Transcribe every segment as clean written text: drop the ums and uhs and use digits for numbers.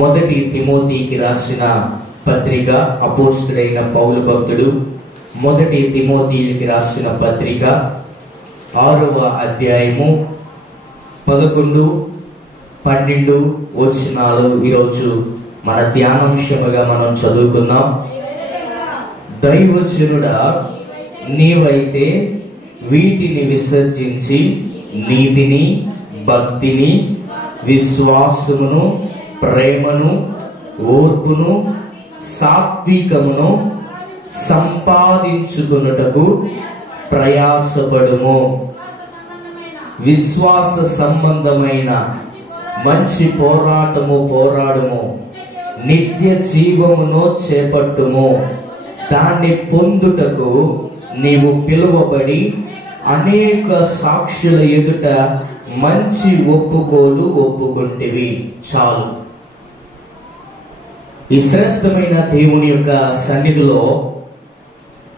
మొదటి తిమోతికి రాసిన పత్రిక అపోస్తుడైన పౌలు భక్తుడు మొదటి తిమోతికి రాసిన పత్రిక 6వ అధ్యాయము 11, 12 వచనాలు ఈరోజు మన ధ్యానాంశముగా మనం చదువుకుందాం. దైవజనుడా, నీవైతే వీటిని విసర్జించి నీతిని, భక్తిని, విశ్వాసమును, ప్రేమను, ఓర్పును, సాత్వికమును సంపాదించుకొనుటకు ప్రయాసపడుము. విశ్వాస సంబంధమైన మంచి పోరాడుము. నిత్య జీవమును చేపట్టుము. దాన్ని పొందుటకు నీవు పిలువబడి అనేక సాక్షుల ఎదుట మంచి ఒప్పుకోలు ఒప్పుకుంటివి. చాలు. ఈ శ్రేష్టమైన దేవుని యొక్క సన్నిధిలో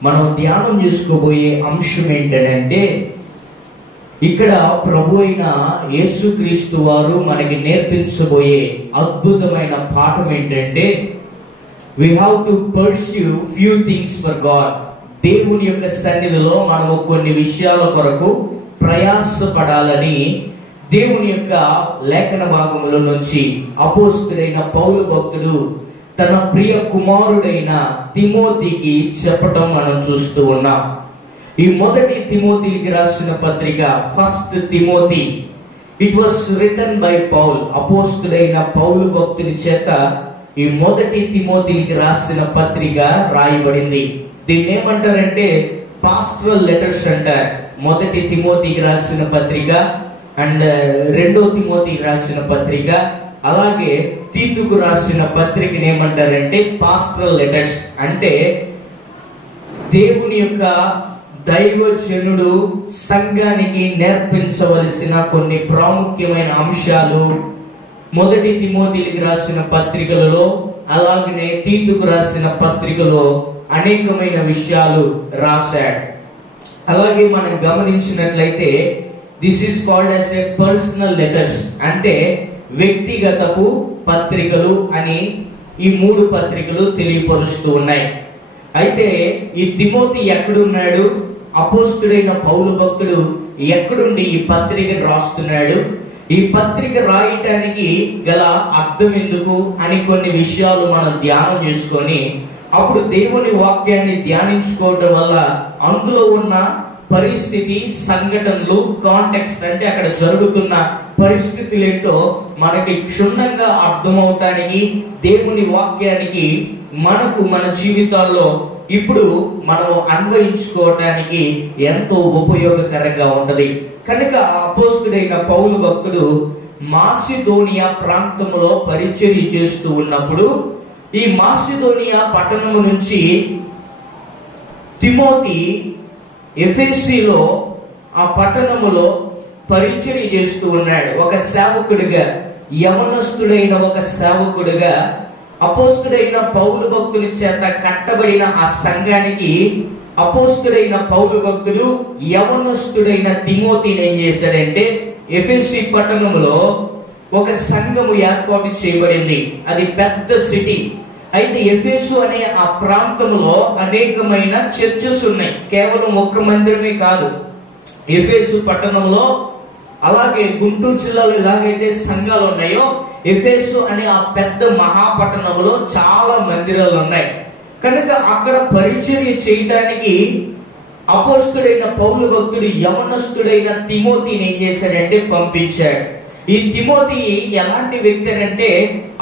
మనం ధ్యానం చేసుకోబోయే అంశం ఏంటంటే, ఇక్కడ ప్రభు అయిన యేసుక్రీస్తు వారు మనకి నేర్పించబోయే అద్భుతమైన పాఠం ఏంటంటే, we have to pursue few things for God. దేవుని యొక్క సన్నిధిలో మనము కొన్ని విషయాల కొరకు ప్రయాసపడాలని దేవుని యొక్క లేఖన భాగముల నుంచి అపోస్తుడైన పౌలు భక్తుడు తన ప్రియ కుమారుడైన తిమోతికి చెప్పడం మనం చూస్తూ ఉన్నాం. ఈ మొదటి తిమోతికి రాసిన పత్రిక, first Timothy, it was written by Paul. అపోస్తుడైన పౌలు భక్తుని చేత ఈ మొదటి తిమోతికి రాసిన పత్రిక రాయబడింది. దీన్ని ఏమంటారంటే పాస్టరల్ లెటర్స్ అంటారు. మొదటి తిమోతికి రాసిన పత్రిక అండ్ రెండో తిమోతికి రాసిన పత్రిక, అలాగే తీతుకు రాసిన పత్రికని ఏమంటారంటే పాస్టరల్ లెటర్స్. అంటే దేవుని యొక్క దైవజనుడు సంఘానికి నేర్పించవలసిన కొన్ని ప్రాముఖ్యమైన అంశాలు మొదటి తిమోతికి రాసిన పత్రికలలో, అలాగనే తీతుకు రాసిన పత్రికలో అనేకమైన విషయాలు రాశాడు. అలాగే మనం గమనించినట్లయితే this is called as a personal letters, అంటే వ్యక్తిగతపు పత్రికలు అని ఈ 3 పత్రికలు తెలియపరుస్తూ ఉన్నాయి. అయితే ఈ తిమోతి ఎక్కడున్నాడు? అపోస్తుడైన పౌలు భక్తుడు ఎక్కడుండి ఈ పత్రికను రాస్తున్నాడు? ఈ పత్రిక రాయటానికి గల అర్థం ఎందుకు అని కొన్ని విషయాలు మనం ధ్యానం చేసుకొని అప్పుడు దేవుని వాక్యాన్ని ధ్యానించుకోవడం వల్ల అందులో ఉన్న పరిస్థితి, సంఘటనలు, కాంటెక్స్ట్ అంటే అక్కడ జరుగుతున్న పరిస్థితులు ఏంటో మనకి క్షుణ్ణంగా అర్థమవటానికి, దేవుని వాక్యానికి మనకు మన జీవితాల్లో ఇప్పుడు మనం అన్వయించుకోవటానికి ఎంతో ఉపయోగకరంగా ఉంటది. కనుక అపోస్తుడైన పౌలు భక్తుడు మాసిదోనియా ప్రాంతంలో పరిచర్య చేస్తూ ఉన్నప్పుడు ఈ మాసిదోనియా పట్టణము నుంచి తిమోతి ఎఫెసీలో ఆ పట్టణములో పరిచర్య చేస్తూ ఉన్నాడు. ఒక సేవకుడిగా, యవనస్తుడైన ఒక సేవకుడిగా అపోస్తుడైన పౌలు భక్తుని చేత కట్టబడిన ఆ సంఘానికి అపోస్తుడైన పౌలు భక్తుడు యవనస్తుడైన తిమోతిని ఏం చేశాడంటే, ఎఫెసీ పట్టణంలో ఒక సంఘము ఏర్పాటు చేయబడింది. అది పెద్ద సిటీ. అయితే ఎఫెసు అనే ఆ ప్రాంతంలో అనేకమైన చర్చెస్ ఉన్నాయి. కేవలం ఒక్క మందిరమే కాదు. ఎఫెసు పట్టణంలో, అలాగే గుంటూరు జిల్లాలో ఎలాగైతే సంఘాలు ఉన్నాయో ఎఫెసు అనే ఆ పెద్ద మహాపట్టణంలో చాలా మందిరాలు ఉన్నాయి. కనుక అక్కడ పరిచర్య చేయడానికి అపోస్తుడైన పౌలు భక్తుడు యవనస్తుడైన తిమోతిని ఏం చేశాడంటే పంపించాడు. ఈ తిమోతి ఎలాంటి వ్యక్తి అంటే,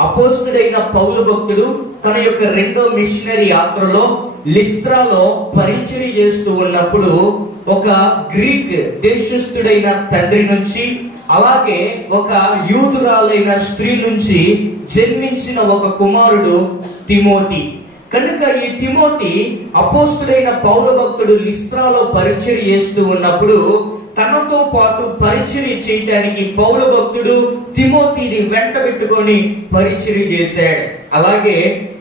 అపోస్తుడైన పౌలు భక్తుడు తన యొక్క రెండో మిషనరీ యాత్రలో లిస్త్రాలో పరిచర్య చేస్తూ ఉన్నప్పుడు ఒక గ్రీక్ దేశస్థుడైన తండ్రి నుంచి, అలాగే ఒక యూదురాలైన స్త్రీ నుంచి జన్మించిన ఒక కుమారుడు తిమోతి. కనుక ఈ తిమోతి అపోస్తుడైన పౌలు భక్తుడు లిస్త్రాలో పరిచర్య చేస్తూ ఉన్నప్పుడు తనతో పాటు పరిచర్య చేయడానికి పౌలు భక్తుడు తిమోతిని వెంట పెట్టుకొని పరిచర్య చేశాడు. అలాగే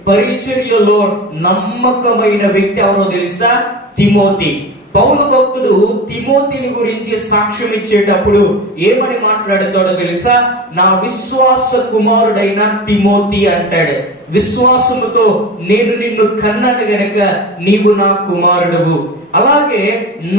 పరిచర్యలో నమ్మకమైన వ్యక్తి ఎవరో తెలుసా? తిమోతి. పౌలు భక్తుడు తిమోతిని గురించి సాక్ష్యం ఇచ్చేటప్పుడు ఏమని మాట్లాడుతాడో తెలుసా? నా విశ్వాస కుమారుడైన తిమోతి అంటాడు. విశ్వాసముతో నేను నిన్ను కన్నాను గనక నీవు నా కుమారుడువు. అలాగే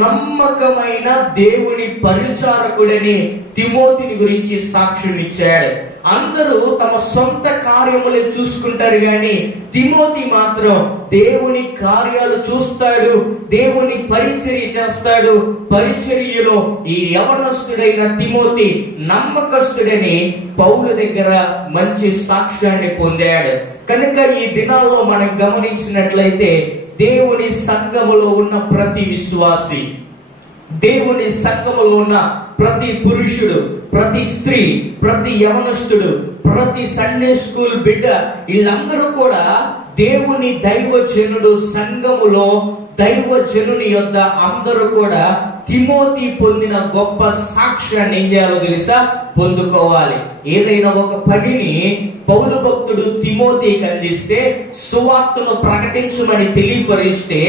నమ్మకమైన దేవుని పరిచారకుడని తిమోతిని గురించి సాక్ష్యం ఇచ్చాడు. అందరూ తమ సొంత కార్యములే చూసుకుంటారు కానీ తిమోతి మాత్రం దేవుని కార్యాలు చూస్తాడు, దేవుని పరిచర్య చేస్తాడు. పరిచర్యలో ఈ యవనస్తుడైన తిమోతి నమ్మకస్తుడని పౌలు దగ్గర మంచి సాక్ష్యాన్ని పొందాడు. కనుక ఈ దినాల్లో మనం గమనించినట్లయితే దేవుని సంఘములో ఉన్న ప్రతి విశ్వాసి, దేవుని సంఘములో ఉన్న ప్రతి పురుషుడు, ప్రతి స్త్రీ, ప్రతి యవనస్తుడు, ప్రతి సండే స్కూల్ బిడ్డ, వీళ్ళందరూ కూడా దేవుని దైవజనుడు సంఘములో దైవజనుని యొద్ద అందరూ కూడా తిమోతి పొందిన గొప్ప సాక్ష్యాన్ని ఏం చేయాలో తెలుసా? పొందుకోవాలి. ఏదైనా ఒక పనిని పౌలు భక్తుడు తిమోతికి అందిస్తే, సువార్తను ప్రకటించమని తెలియపరిస్తే,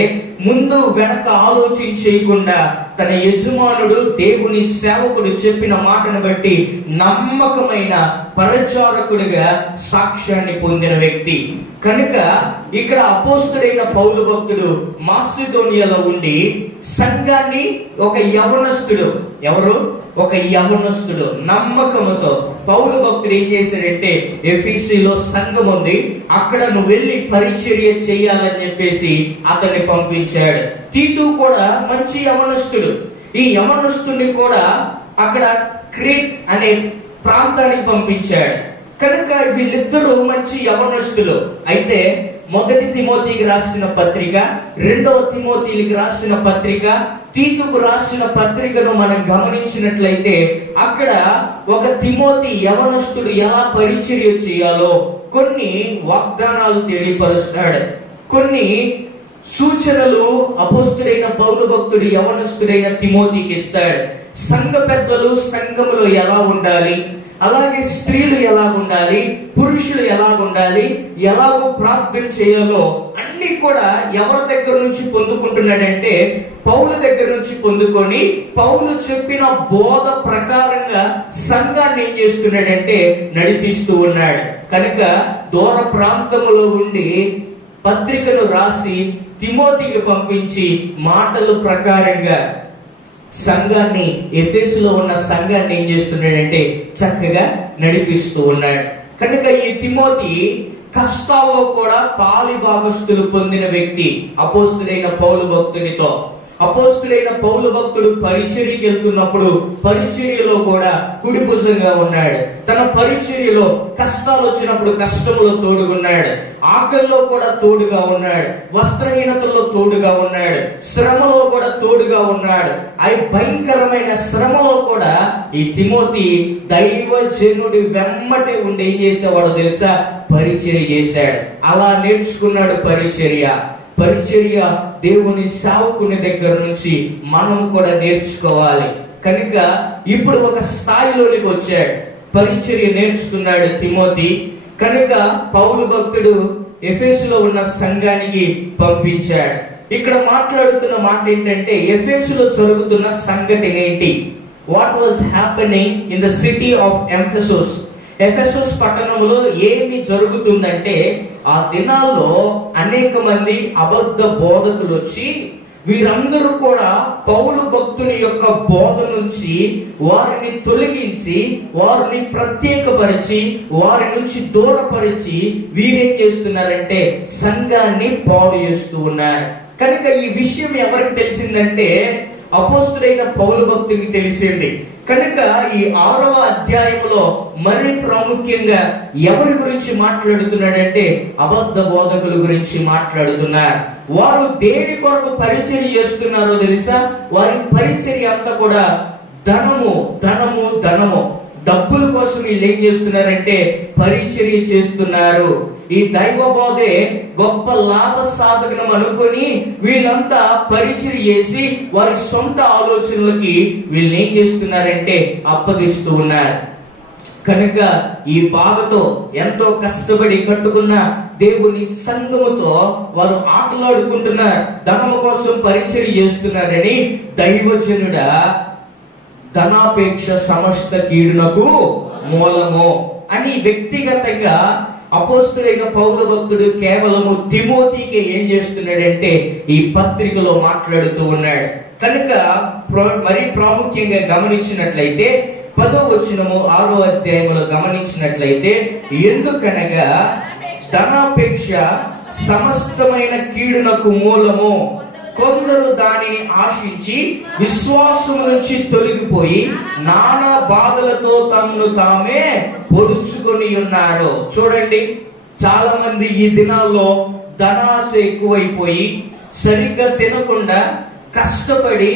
ముందు వెనక ఆలోచించకుండా తన యజమానుడు దేవుని సేవకుడు చెప్పిన మాటను బట్టి నమ్మకమైన పరిచారకుడిగా సాక్ష్యాన్ని పొందిన వ్యక్తి. కనుక ఇక్కడ అపోస్తలుడైన పౌలు భక్తుడు మాసిదోనియాలో ఉండి సంఘాన్ని, ఒక యవనస్తుడు, ఎవరు? ఒక యవనస్తుడు నమ్మకముతో పౌలు భక్తుడు ఏం చేశాడంటే, ఎఫెసీలో సంఘం ఉంది, అక్కడ నువ్వు వెళ్ళి పరిచర్య చేయాలని చెప్పేసి అతన్ని పంపించాడు. తీతు కూడా మంచి యవనస్తుడు. ఈ యవనస్తుడిని కూడా అక్కడ క్రీట్ అనే ప్రాంతానికి పంపించాడు. కనుక వీళ్ళిద్దరూ మంచి యవనస్తులు. అయితే మొదటి తిమోతికి రాసిన పత్రిక, రెండవ తిమోతికి రాసిన పత్రిక, తీతుకు రాసిన పత్రికను మనం గమనించినట్లయితే అక్కడ ఒక తిమోతి యవనస్తుడు ఎలా పరిచర్య చేయాలో కొన్ని వాగ్దానాలు తెలియపరుస్తాడు. కొన్ని సూచనలు అపోస్తలుడైన పౌలు భక్తుడు యవనస్తుడైన తిమోతికి ఇస్తాడు. సంఘ పెద్దలు సంఘములో ఎలా ఉండాలి, అలాగే స్త్రీలు ఎలా ఉండాలి, పురుషులు ఎలా ఉండాలి, ఎలాగో ప్రార్థన చేయాలో అన్ని కూడా ఎవరి దగ్గర నుంచి పొందుకుంటున్నాడంటే పౌలు దగ్గర నుంచి పొందుకొని పౌలు చెప్పిన బోధ ప్రకారంగా సంఘాన్ని ఏం చేస్తున్నాడంటే నడిపిస్తూ ఉన్నాడు. కనుక దూర ప్రాంతములో ఉండి పత్రికను రాసి తిమోతికి పంపించి మాటల ప్రకారంగా సంఘాన్ని, ఎఫెసులో ఉన్న సంఘాన్ని ఏం చేస్తున్నాడంటే చక్కగా నడిపిస్తూ ఉన్నాడు. కనుక ఈ తిమోతి కష్టాల్లో కూడా పాలి భాగస్తులు పొందిన వ్యక్తి అపోస్తలుడైన పౌలు భక్తునితో. అపోస్తలుడైన పౌలు భక్తుడు పరిచర్యకి వెళ్తున్నప్పుడు పరిచర్యలో కూడా కుడి భుజంగా ఉన్నాడు. తన పరిచర్యలో కష్టాలు వచ్చినప్పుడు కష్టంలో తోడుగున్నాడు, ఆకలిలో కూడా తోడుగా ఉన్నాడు, వస్త్రహీనతల్లో తోడుగా ఉన్నాడు, శ్రమలో కూడా తోడుగా ఉన్నాడు. ఆ భయంకరమైన శ్రమలో కూడా ఈ తిమోతి దైవజనుడి వెమ్మటి ఉండి ఏం చేసేవాడో తెలుసా? పరిచర్య చేశాడు. అలా నేర్చుకున్నాడు పరిచర్య. పరిచర్య దేవుని సేవకుని దగ్గర నుంచి మనం కూడా నేర్చుకోవాలి. కనుక ఇప్పుడు ఒక స్థాయిలోనికి వచ్చాడు, పరిచర్య నేర్చుకున్నాడు తిమోతి. కనుక పౌలు భక్తుడు ఎఫెసులో ఉన్న సంఘానికి పంపించాడు. ఇక్కడ మాట్లాడుతున్న మాట ఏంటంటే, ఎఫెసులో జరుగుతున్న సంఘటన ఏంటి? What was happening in the city of Ephesus. Ephesus పట్టణంలో ఏమి జరుగుతుందంటే, ఆ దినాల్లో అనేక మంది అబద్ధ బోధకులు వచ్చి వీరందరూ కూడా పౌలు భక్తుని యొక్క బోధ నుంచి వారిని తొలగించి, వారిని ప్రత్యేకపరిచి, వారి నుంచి దూరపరిచి వీరేం చేస్తున్నారంటే సంఘాన్ని పాడు చేస్తూ ఉన్నారు. కనుక ఈ విషయం ఎవరికి తెలిసిందంటే అపోస్తలుడైన పౌలు భక్తునికి తెలిసింది. కనుక ఈ 6వ అధ్యాయంలో మరీ ప్రాముఖ్యంగా ఎవరి గురించి మాట్లాడుతున్నాడంటే అబద్ధ బోధకుల గురించి మాట్లాడుతున్నారు. వారు దేని కొరకు పరిచర్య చేస్తున్నారో తెలుసా? వారి పరిచర్య అంతా కూడా ధనము ధనము ధనము, డబ్బుల కోసం వీళ్ళు ఏం చేస్తున్నారంటే పరిచర్య చేస్తున్నారు. ఈ దైవ బోధే గొప్ప లాభ సాధకం అనుకొని వీళ్ళంతా పరిచర్య చేసి వారి సొంత ఆలోచనలకి వీళ్ళు ఏం చేస్తున్నారంటే అప్పగిస్తూ ఉన్నారు. కనుక ఈ బాధతో ఎంతో కష్టపడి కట్టుకున్న దేవుని సంఘముతో వారు ఆటలాడుకుంటున్నారు, ధనము కోసం పరిచర్య చేస్తున్నారని దైవజనుడా ధనాపేక్ష సమస్త కీడునకు మూలము అని వ్యక్తిగతంగా అపోస్తలుడైన పౌలు భక్తుడు కేవలము తిమోతికి ఏం చేస్తున్నాడంటే ఈ పత్రికలో మాట్లాడుతూ ఉన్నాడు. కనుక మరి ప్రాముఖ్యంగా గమనించినట్లయితే 10వ వచనము 6వ అధ్యాయములో గమనించినట్లయితే, ఎందుకనగా ధనాపేక్ష సమస్తమైన కీడునకు మూలము, కొందరు దానిని ఆశించి విశ్వాసం నుంచి తొలగిపోయి నానా బాధలతో తమను తామే పొడుచుకొని ఉన్నారు. చూడండి, చాలా మంది ఈ దినాల్లో ధనాశ ఎక్కువైపోయి సరిగ్గా తినకుండా కష్టపడి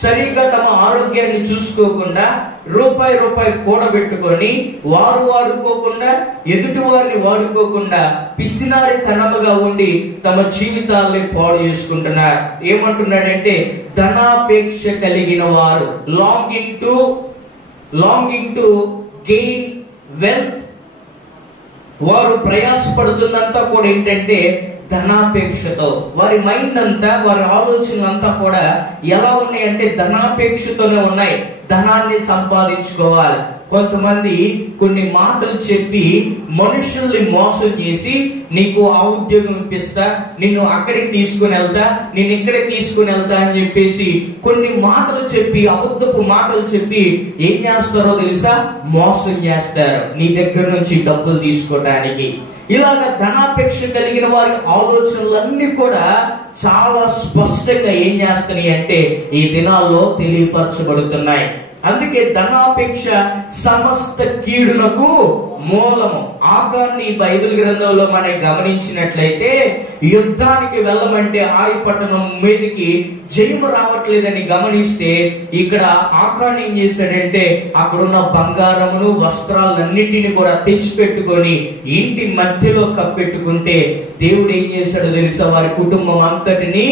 సరిగ్గా తమ ఆరోగ్యాన్ని చూసుకోకుండా రూపాయి కూడబెట్టుకొని వారు వాడుకోకుండా ఎదుటి వారిని వాడుకోకుండా పిసినారితనముగా ఉండి తమ జీవితాల్ని పాడు చేసుకుంటున్నారు. ఏమంటున్నాడంటే ధనాపేక్ష కలిగిన వారు, లాంగింగ్ టు గెయిన్ వెల్త్, వారు ప్రయాసపడుతుందంతా కూడా ఏంటంటే ధనాపేక్షతో. వారి మైండ్ అంతా, వారి ఆలోచనలు అంతా కూడా ఎలా ఉన్నాయంటే ధనాపేక్షతోనే ఉన్నాయి. ధనాన్ని సంపాదించుకోవాలి. కొంతమంది కొన్ని మాటలు చెప్పి మనుషుల్ని మోసం చేసి, నీకు ఆ ఉద్యోగం ఇప్పిస్తా, నిన్ను అక్కడికి తీసుకుని వెళ్తా, నేను ఇక్కడికి తీసుకుని వెళ్తా అని చెప్పేసి కొన్ని మాటలు చెప్పి, అబద్ధపు మాటలు చెప్పి ఏం చేస్తారో తెలుసా? మోసం చేస్తారు నీ దగ్గర నుంచి డబ్బులు తీసుకోవడానికి. ఇలాగ ధనాపేక్ష కలిగిన వారి ఆలోచనలన్నీ కూడా చాలా స్పష్టంగా ఏం చేస్తున్నాయి అంటే ఈ దినాల్లో తెలియపరచబడుతున్నాయి. అందుకే ధనాపేక్ష సమస్త కీడునకు మూలము. ఆకాన్ని బైబిల్ గ్రంథంలో మనం గమనించినట్లయితే యుద్ధానికి వెళ్ళమంటే ఆయు పట్టణం మీదకి జయము రావట్లేదని గమనిస్తే ఇక్కడ ఆకాన్ని ఏం చేశాడంటే అక్కడున్న బంగారమును వస్త్రాలన్నిటిని కూడా తెచ్చిపెట్టుకొని ఇంటి మధ్యలో కప్పెట్టుకుంటే దేవుడు ఏం చేశాడో తెలుసా? వారి కుటుంబం అంతటిని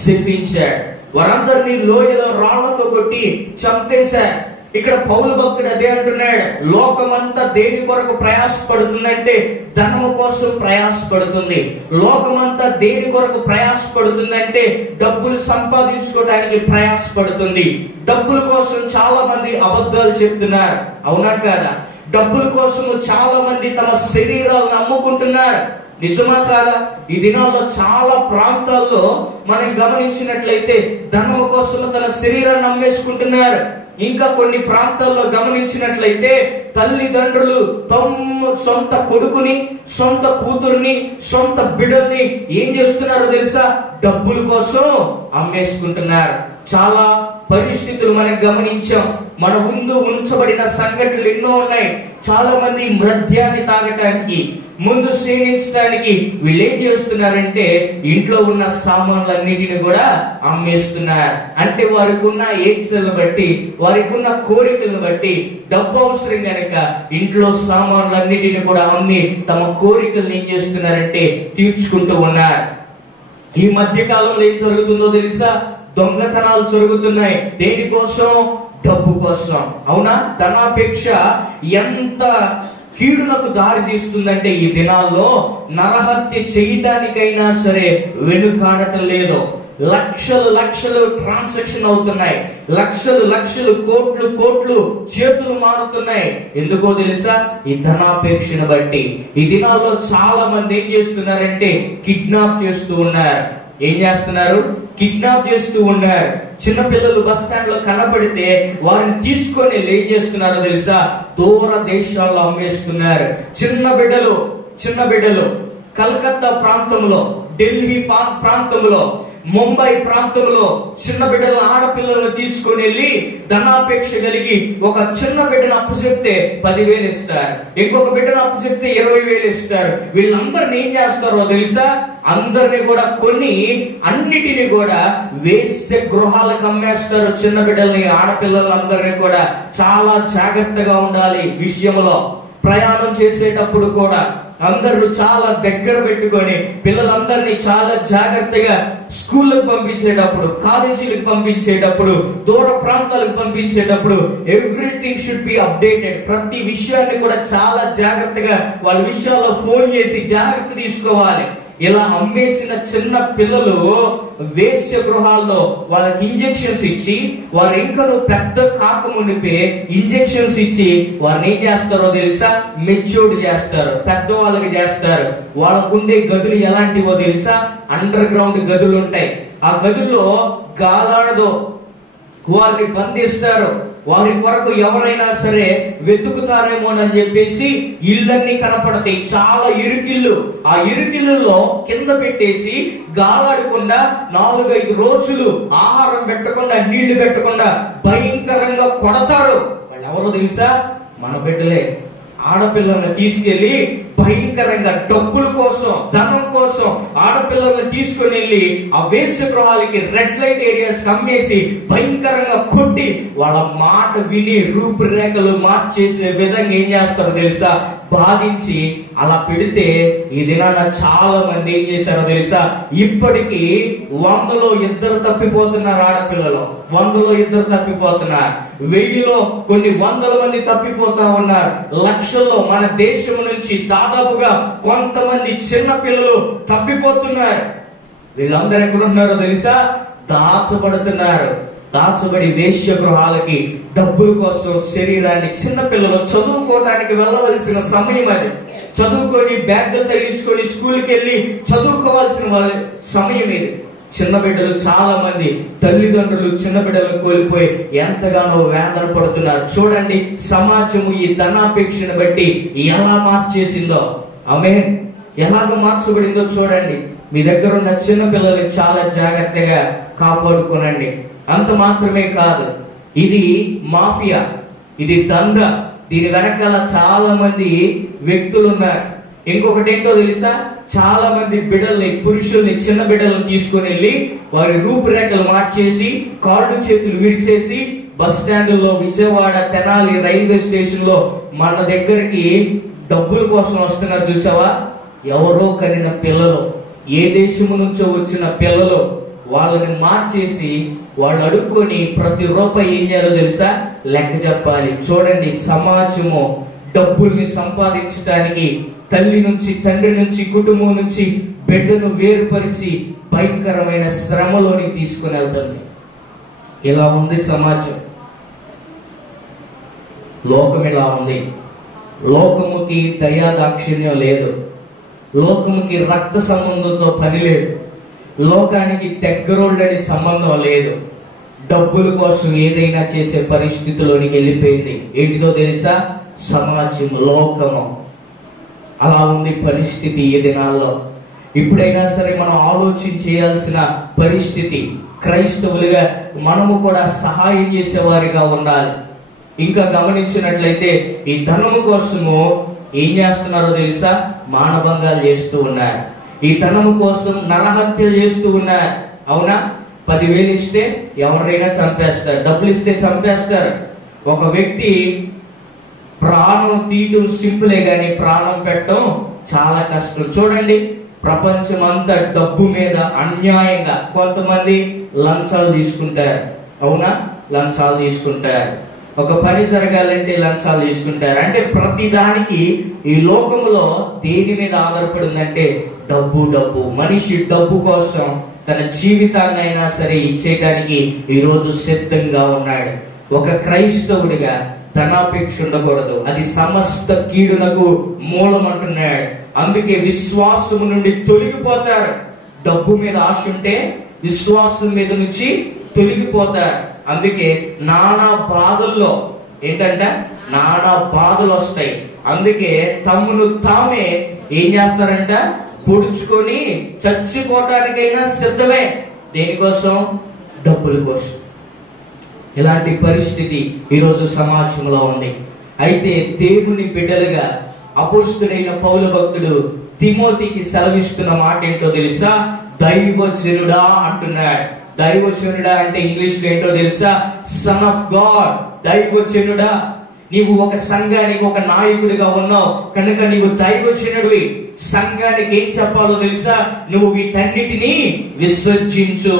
శపించాడు. వారందరినీ లోయలో రాళ్లతో కొట్టి చంపేశారు. ఇక్కడ పౌలు భక్తుడు అదే అంటున్నాడు, లోకమంతా దేని కొరకు ప్రయాసపడుతుందంటే ధనము కోసం ప్రయాసపడుతుంది. లోకమంతా దేని కొరకు ప్రయాసపడుతుందంటే డబ్బులు సంపాదించుకోవడానికి ప్రయాసపడుతుంది. డబ్బుల కోసం చాలా మంది అబద్ధాలు చెప్తున్నారు, అవునా కాదా? డబ్బుల కోసం చాలా మంది తమ శరీరాలను అమ్ముకుంటున్నారు, నిజమా కాదా? ఈ దినాల్లో చాలా ప్రాంతాల్లో మనం గమనించినట్లయితే ధనము కోసం తన శరీరాన్ని అమ్మేసుకుంటున్నారు. ఇంకా కొన్ని ప్రాంతాల్లో గమనించినట్లయితే తల్లిదండ్రులు తమ సొంత కొడుకుని, సొంత కూతుర్ని, సొంత బిడ్డల్ని ఏం చేస్తున్నారో తెలుసా? డబ్బుల కోసం అమ్మేసుకుంటున్నారు. చాలా పరిస్థితులు మనం గమనించాం. మన ముందు ఉంచబడిన సంఘటనలు ఎన్నో ఉన్నాయి. చాలా మంది మద్యాన్ని తాగటానికి, ముందు సేవించడానికి వీళ్ళు ఏం చేస్తున్నారంటే ఇంట్లో ఉన్న సామాన్లన్నిటిని కూడా అమ్మేస్తున్నారు. అంటే వారికి ఉన్న ఏడ్స్లను బట్టి, వారికి ఉన్న కోరికలను బట్టి డబ్బు అవసరం కనుక ఇంట్లో సామాన్లన్నిటిని కూడా అమ్మి తమ కోరికలను ఏం చేస్తున్నారంటే తీర్చుకుంటూ ఉన్నారు. ఈ మధ్య కాలంలో ఏం జరుగుతుందో తెలుసా? దొంగతనాలు జరుగుతున్నాయి. దేనికోసం? డబ్బు కోసం. అవునా? ధనాపేక్ష ఎంత కీడులకు దారి తీస్తుందంటే ఈ దినాల్లో నరహత్య చేయటానికైనా సరే వెనుకాడటం లేదు. లక్షలు ట్రాన్సాక్షన్ అవుతున్నాయి, లక్షలు కోట్లు చేతులు మారుతున్నాయి. ఎందుకో తెలుసా? ఈ ధనాపేక్షను బట్టి. ఈ దినాల్లో చాలా మంది ఏం చేస్తున్నారంటే కిడ్నాప్ చేస్తూ ఉన్నారు. ఏం చేస్తున్నారు? కిడ్నాప్ చేస్తూ ఉన్నారు. చిన్నపిల్లలు బస్ స్టాండ్ లో కనపడితే వారిని తీసుకొని ఏం చేస్తున్నారో తెలుసా? దూర దేశాల్లో అమ్మేస్తున్నారు. చిన్న బిడ్డలు కలకత్తా ప్రాంతంలో, ఢిల్లీ ప్రాంతంలో, ముంబై ప్రాంతంలో చిన్న బిడ్డల ఆడపిల్లలను తీసుకొని వెళ్ళి ధనాపేక్ష కలిగి ఒక చిన్న బిడ్డను అప్పు చెప్తే 10,000 ఇస్తారు, ఇంకొక బిడ్డను అప్పు చెప్తే 20,000 ఇస్తారు. వీళ్ళందరినీ ఏం చేస్తారో తెలుసా? అందరినీ కూడా కొన్ని అన్నిటిని కూడా వేశ్య గృహాలకు అమ్మేస్తారు. చిన్న బిడ్డల్ని, ఆడపిల్లలందరినీ కూడా చాలా జాగ్రత్తగా ఉండాలి విషయంలో. ప్రయాణం చేసేటప్పుడు కూడా అందరూ చాలా దగ్గర పెట్టుకొని పిల్లలందరినీ చాలా జాగ్రత్తగా స్కూళ్ళకు పంపించేటప్పుడు, కాలేజీలకు పంపించేటప్పుడు, దూర ప్రాంతాలకు పంపించేటప్పుడు ఎవ్రీథింగ్ షుడ్ బి అప్డేటెడ్. ప్రతి విషయాన్ని కూడా చాలా జాగ్రత్తగా వాళ్ళ విషయాల్లో ఫోన్ చేసి జాగ్రత్త తీసుకోవాలి. ఇలా అమ్మేసిన చిన్న పిల్లలు వేశ్య గృహాల్లో వాళ్ళకి ఇంజెక్షన్స్ ఇచ్చి, వారు ఇంకను పెద్ద కాకమునిపే ఇంజెక్షన్స్ ఇచ్చి వారిని ఏం చేస్తారో తెలుసా? మెచ్యూర్డ్ చేస్తారు, పెద్దవాళ్ళకి చేస్తారు. వాళ్ళకుండే గదులు ఎలాంటివో తెలుసా? అండర్ గ్రౌండ్ గదులు ఉంటాయి. ఆ గదుల్లో గాలాడదో వారిని బంధిస్తారు. వారి కొరకు ఎవరైనా సరే వెతుకుతారేమోనని చెప్పేసి ఇళ్ళన్నీ కనపడతాయి, చాలా ఇరుకిళ్ళు. ఆ ఇరుకిళ్ళలో కింద పెట్టేసి గాలాడకుండా 4-5 రోజులు ఆహారం పెట్టకుండా, నీళ్లు పెట్టకుండా భయంకరంగా కొడతారు. వాళ్ళు ఎవరో తెలుసా? మన బిడ్డలే. ఆడపిల్లల్ని తీసుకెళ్లి భయంకరంగా డబ్బుల కోసం, ధనం కోసం ఆడపిల్లల్ని తీసుకుని వెళ్ళి ఆ వేశ్య గృహాలకి, రెడ్ లైట్ ఏరియాస్ అమ్మేసి భయంకరంగా కొట్టి వాళ్ళ మాట విని రూపురేఖలు మార్చేసే విధంగా ఏం చేస్తారో తెలుసా? బాధించి అలా పెడితే ఈ దినాన చాలా మంది ఏం చేశారో తెలుసా? ఇప్పటికీ 100లో 2 తప్పిపోతున్నారు. ఆడపిల్లలు 100లో 2 తప్పిపోతున్నారు. 1000లో కొన్ని 100 మంది తప్పిపోతా ఉన్నారు. లక్షల్లో మన దేశం నుంచి దాదాపుగా కొంతమంది చిన్న పిల్లలు తప్పిపోతున్నారు. వీళ్ళందరూ ఎక్కడున్నారో తెలుసా? దాచబడుతున్నారు. దాచబడి వేశ్య గృహాలకి డబ్బుల కోసం శరీరాన్ని, చిన్న పిల్లలు చదువుకోవడానికి వెళ్ళవలసిన సమయం అది. చదువుకొని బ్యాగులు తగిలించుకొని స్కూల్కి వెళ్ళి చదువుకోవాల్సిన సమయం ఇది. చిన్న బిడ్డలు చాలా మంది తల్లిదండ్రులు చిన్న బిడ్డలను కోల్పోయి ఎంతగానో వేదన పడుతున్నారు. చూడండి సమాజము ఈ ధనాపేక్షను బట్టి ఎలా మార్చేసిందో. ఆమేన్. ఎలాగ మార్చబడిందో చూడండి. మీ దగ్గర ఉన్న చిన్న పిల్లల్ని చాలా జాగ్రత్తగా కాపాడుకోనండి. అంత మాత్రమే కాదు, ఇది మాఫియా, ఇది దందా. దీని వెనకాల చాలా మంది వ్యక్తులు ఉన్నారు. ఇంకొకటి ఏంటో తెలుసా? చాలా మంది బిడ్డల్ని, పురుషుల్ని, చిన్న బిడ్డలను తీసుకుని వెళ్ళి వారి రూపురేఖలు మార్చేసి, కాళ్ళు చేతులు విరిచేసి బస్ స్టాండ్లో, విజయవాడ, తెనాలి రైల్వే స్టేషన్ లో మన దగ్గరికి డబ్బుల కోసం వస్తున్నారు. చూసావా? ఎవరో కనిన పిల్లలు, ఏ దేశము నుంచో వచ్చిన పిల్లలు, వాళ్ళని మార్చేసి వాళ్ళు అడుక్కొని ప్రతి రూపాయి ఏం చేయాలో తెలుసా? లెక్క చెప్పాలి. చూడండి, సమాజము డబ్బుల్ని సంపాదించడానికి తల్లి నుంచి, తండ్రి నుంచి, కుటుంబం నుంచి బిడ్డను వేరుపరిచి భయంకరమైన శ్రమలోని తీసుకుని వెళ్తుంది. ఇలా ఉంది సమాజం. లోకం ఇలా ఉంది. లోకముకి దయాదాక్షిణ్యం లేదు. లోకముకి రక్త సంబంధంతో పని లేదు. లోకానికి దగ్గరోళ్ళని సంబంధం లేదు. డబ్బుల కోసం ఏదైనా చేసే పరిస్థితిలోనికి వెళ్ళిపోయింది. ఏంటిదో తెలుసా? సమాజం, లోకము. అలా ఉంది పరిస్థితి ఈ దినాల్లో. ఇప్పుడైనా సరే మనం ఆలోచించేయాల్సిన పరిస్థితి. క్రైస్తవులుగా మనము కూడా సహాయం చేసేవారిగా ఉండాలి. ఇంకా గమనించినట్లయితే ఈ ధనము కోసము ఏం చేస్తున్నారో తెలుసా? మానభంగాలు చేస్తూ ఉన్నారు. ఈ ధనము కోసం నరహత్యలు చేస్తూ ఉన్నారు. అవునా? 10,000 ఇస్తే ఎవరైనా చంపేస్తారు, డబ్బులు ఇస్తే చంపేస్తారు. ఒక వ్యక్తి ప్రాణం తీయడం సింపులే కానీ ప్రాణం పెట్టడం చాలా కష్టం. చూడండి, ప్రపంచం అంతా డబ్బు మీద అన్యాయంగా కొంతమంది లంచాలు తీసుకుంటారు. అవునా? లంచాలు తీసుకుంటారు. ఒక పని జరగాలంటే లంచాలు తీసుకుంటారు. అంటే ప్రతి దానికి ఈ లోకములో దేని మీద ఆధారపడి ఉందంటే డబ్బు. డబ్బు. మనిషి డబ్బు కోసం తన జీవితాన్ని అయినా సరే ఇచ్చేయడానికి ఈరోజు సిద్ధంగా ఉన్నాడు. ఒక క్రైస్తవుడిగా ధనాపేక్ష ఉండకూడదు. అది సమస్త కీడునకు మూలం అంటున్నాడు. అందుకే విశ్వాసము నుండి తొలగిపోతారు. డబ్బు మీద ఆశ ఉంటే విశ్వాసం మీద నుంచి తొలగిపోతారు. అందుకే నానా బాధల్లో ఏంటంటే నానా బాధలు వస్తాయి. అందుకే తమ్మును తామే ఏం చేస్తారంట? పొడుచుకొని చచ్చిపోవటానికైనా సిద్ధమే. దేనికోసం? డబ్బుల కోసం. ఇలాంటి పరిస్థితి ఈరోజు సమాజంలో ఉంది. అయితే దేవుని బిడ్డలుగా అపోస్తుడైన పౌలు భక్తుడు తిమోతికి సెలవిస్తున్న మాట ఏంటో తెలుసా? దైవజనుడా అంటున్నాడు. దైవజనుడా అంటే ఇంగ్లీష్ లో ఏంటో తెలుసా? Son of God. దైవజనుడా. నీవు ఒక సంఘానికి ఒక నాయకుడిగా ఉన్నావు కనుక నీవు దైవజనుడివి. సంఘానికి ఏం చెప్పాలో తెలుసా? నువ్వు వీటన్నిటినీ విసర్జించు.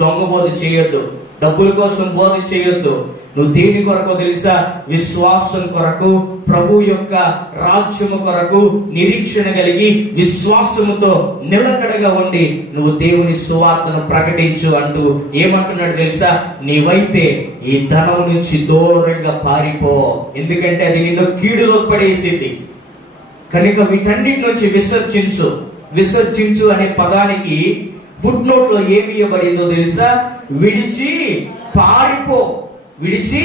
దొంగ బోధ చేయొద్దు, డబ్బుల కోసం బోధ చేయొద్దు. నువ్వు దేని కొరకు తెలుసా? విశ్వాసం కొరకు, ప్రభు యొక్క రాజ్యము కొరకు నిరీక్షణ కలిగి విశ్వాసముతో నిలకడగా ఉండి నువ్వు దేవుని సువార్తను ప్రకటించు అంటూ ఏమంటున్నాడు తెలుసా? నీవైతే ఈ ధనం నుంచి దూరంగా పారిపో, ఎందుకంటే అది నిన్ను కీడులో పడేసింది. కనుక వీటన్నిటి నుంచి విసర్జించు. విసర్జించు అనే పదానికి ఫుట్ నోట్ లో ఏమి ఇవ్వబడిందో తెలుసా? విడిచి పారిపో. విడిచి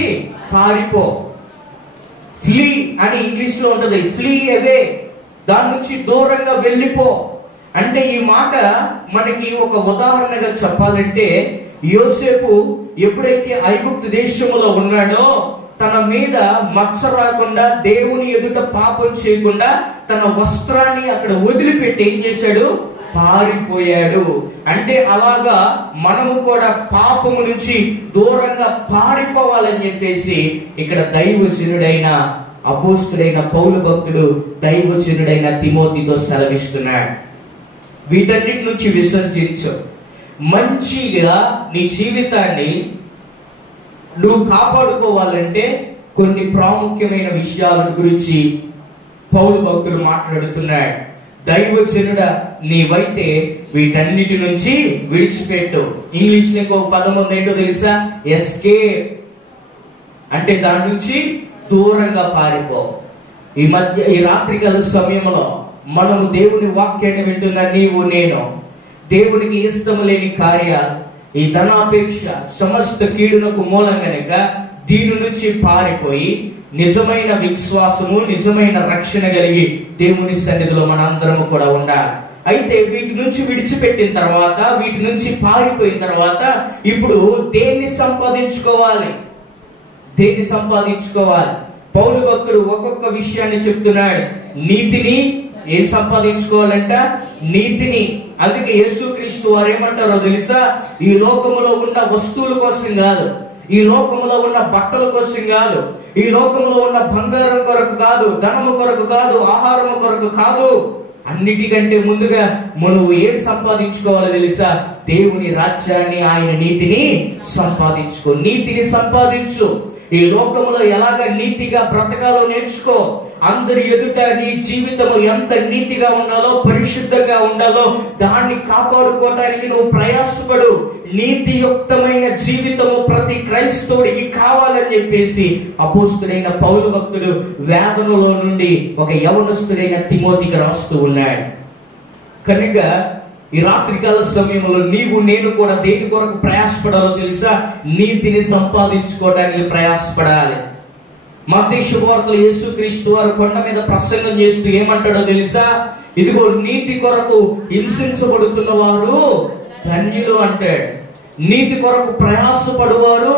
పారిపో. ఫ్లీ అని ఇంగ్లీష్ లో ఉంటది, ఫ్లీ అవే, దాని నుంచి దూరంగా వెళ్ళిపో. అంటే ఈ మాట మనకి ఒక ఉదాహరణగా చెప్పాలంటే, యోసేపు ఎప్పుడైతే ఐగుప్తు దేశంలో ఉన్నాడో తన మీద మచ్చ రాకుండా, దేవుని ఎదుట పాపం చేయకుండా తన వస్త్రాన్ని అక్కడ వదిలిపెట్టి ఏం చేశాడు? పారిపోయాడు. అంటే అలాగా మనము కూడా పాపము నుంచి దూరంగా పారిపోవాలని చెప్పేసి ఇక్కడ దైవజనుడైన అపోస్తలుడైన పౌలు భక్తుడు దైవజనుడైన తిమోతితో సెలవిస్తున్నాడు. వీటన్నిటి నుంచి విసర్జించు. మంచిగా నీ జీవితాన్ని నువ్వు కాపాడుకోవాలంటే కొన్ని ప్రాముఖ్యమైన విషయాల గురించి పౌలు భక్తుడు మాట్లాడుతున్నాడు. దైవజనుడ నీవైతే వీటన్నిటి నుంచి విడిచిపెట్టు. ఇంగ్లీష్ లో ఒక పదం ఉంది, ఏంటో తెలుసా? ఎస్కేప్. అంటే దాని నుంచి దూరంగా పారిపో. ఈ రాత్రికాల సమయంలో మనము దేవుని వాక్యాన్ని వింటున్న నీవు నేను, దేవునికి ఇష్టం లేని కార్యాలు, ఈ ధనాపేక్ష సమస్త కీడునకు మూలం గనుక దీని నుంచి పారిపోయి నిజమైన విశ్వాసము, నిజమైన రక్షణ కలిగి దేవుని సన్నిధిలో మనందరము కూడా ఉండాలి. అయితే వీటి నుంచి విడిచిపెట్టిన తర్వాత, వీటి నుంచి పారిపోయిన తర్వాత ఇప్పుడు దేన్ని సంపాదించుకోవాలి? దేన్ని సంపాదించుకోవాలి? పౌలు భక్తుడు ఒక్కొక్క విషయాన్ని చెప్తున్నాడు. నీతిని ఏం సంపాదించుకోవాలంట? నీతిని. అందుకే యేసుక్రీస్తు వారు ఏమంటారో తెలుసా? ఈ లోకములో ఉన్న వస్తువుల కోసం కాదు, ఈ లోకంలో ఉన్న బట్టల కోసం కాదు, ఈ లోకంలో ఉన్న బంగారం కొరకు కాదు, ధనము కొరకు కాదు, ఆహారము కొరకు కాదు, అన్నిటికంటే ముందుగా నువ్వు ఏం సంపాదించుకోవాలో తెలుసా? దేవుని రాజ్యాన్ని, ఆయన నీతిని సంపాదించుకో. నీతిని సంపాదించు. ఈ లోకంలో ఎలాగ నీతిగా బ్రతకాలో నేర్చుకో. అందరి ఎదుట నీ జీవితము ఎంత నీతిగా ఉండాలో, పరిశుద్ధంగా ఉండాలో దాన్ని కాపాడుకోవడానికి నువ్వు ప్రయాసపడు. నీతియుక్తమైన జీవితము ప్రతి క్రైస్తవుడికి కావాలని చెప్పేసి అపోస్తుడైన పౌలు భక్తుడు వేదనలో నుండి ఒక యవనస్తుడైన తిమోతికి రాస్తూ ఉన్నాడు. కనుక ఈ రాత్రికాల సమయంలో నీవు నేను కూడా దేని కొరకు ప్రయాసపడాలో తెలుసా? నీతిని సంపాదించుకోవడానికి ప్రయాసపడాలి. మత్తయి శుభవార్తలో యేసుక్రీస్తు వారు కొండ మీద ప్రసంగం చేస్తూ ఏమంటాడో తెలుసా? ఇదిగో నీతి కొరకు హింసించబడుతున్న వారు ధన్యులు అంటాడు. నీతి కొరకు ప్రయాసపడువారు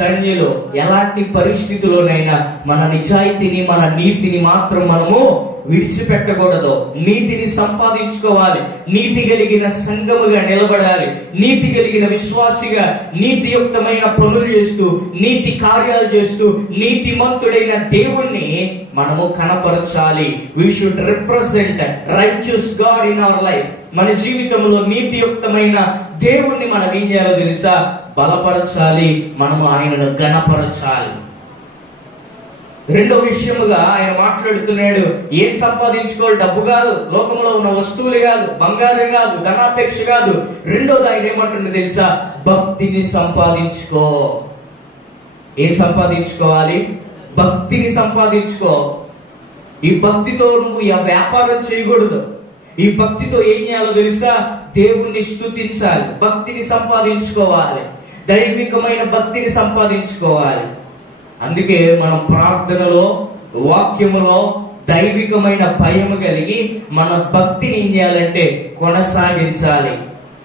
ధన్యులు. ఎలాంటి పరిస్థితుల్లోనైనా మన నిజాయితీని, మన నీతిని మాత్రం మనము విడిచిపెట్టకూడదు. నీతిని సంపాదించుకోవాలి. నీతి కలిగిన సంఘముగా నిలబడాలి. నీతి కలిగిన విశ్వాసిగా నీతియుక్తమైన పనులు చేస్తూ, నీతి కార్యాలు చేస్తూ, నీతిమంతుడైన దేవుణ్ణి మనము కనపరచాలి. we should represent righteous God in our life. మన జీవితంలో నీతియుక్తమైన దేవుణ్ణి మనం ఏం చేయాలో తెలుసా? బలపరచాలి. మనము ఆయనను ఘనపరచాలి. రెండో విషయముగా ఆయన మాట్లాడుతున్నాడు, ఏం సంపాదించుకోవాలి? డబ్బు కాదు, లోకంలో ఉన్న వస్తువులు కాదు, బంగారం కాదు, ధనాపేక్ష కాదు. రెండోది ఆయన ఏమంటుండే తెలుసా? భక్తిని సంపాదించుకో. ఏం సంపాదించుకోవాలి? భక్తిని సంపాదించుకో. ఈ భక్తితో నువ్వు వ్యాపారం చేయకూడదు. ఈ భక్తితో ఏం చేయాలో తెలుసా? దేవుణ్ణి స్తుతించాలి. భక్తిని సంపాదించుకోవాలి. దైవికమైన భక్తిని సంపాదించుకోవాలి. అందుకే మనం ప్రార్థనలో, వాక్యములో దైవికమైన భయము కలిగి మన భక్తిని ఏం చేయాలంటే కొనసాగించాలి.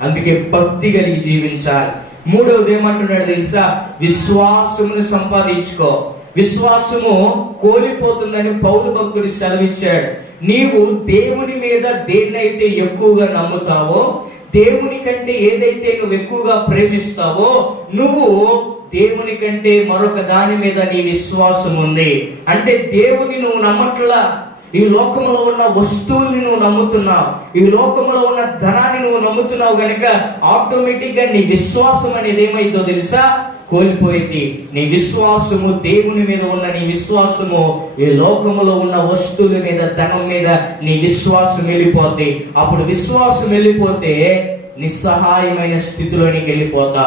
అందుకే భక్తి కలిగి జీవించాలి. మూడవది ఏమంటున్నాడు తెలుసా? విశ్వాసమును సంపాదించుకో. విశ్వాసము కోల్పోతుందని పౌలు భక్తుడు సెలవిచ్చాడు. నీవు దేవుని మీద దేన్నైతే ఎక్కువగా నమ్ముతావో, దేవుని కంటే ఏదైతే నువ్వు ఎక్కువగా ప్రేమిస్తావో, నువ్వు దేవుని కంటే మరొక దాని మీద నీ విశ్వాసం ఉంది అంటే దేవుని నువ్వు నమ్మట్లా, ఈ లోకంలో ఉన్న వస్తువుల్ని నువ్వు నమ్ముతున్నావు, ఈ లోకంలో ఉన్న ధనాన్ని నువ్వు నమ్ముతున్నావు గనుక ఆటోమేటిక్ గా నీ విశ్వాసం అనేది ఏమైందో తెలుసా? కోల్పోయింది. నీ విశ్వాసము దేవుని మీద ఉన్న నీ విశ్వాసము ఈ లోకములో ఉన్న వస్తువుల మీద, ధనం మీద నీ విశ్వాసం వెళ్ళిపోద్ది. అప్పుడు విశ్వాసం వెళ్ళిపోతే నిస్సహాయమైన స్థితిలోనికి వెళ్ళిపోతా.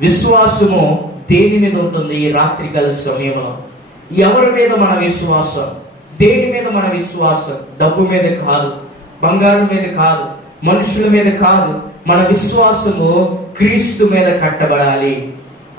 విశ్వాసము దేని మీద ఉంటుంది? ఈ రాత్రికాల సమయంలో ఎవరి మీద మన విశ్వాసం? దేని మీద మన విశ్వాసం? డబ్బు మీద కాదు, బంగారం మీద కాదు, మనుషుల మీద కాదు. మన విశ్వాసము క్రీస్తు మీద కట్టబడాలి.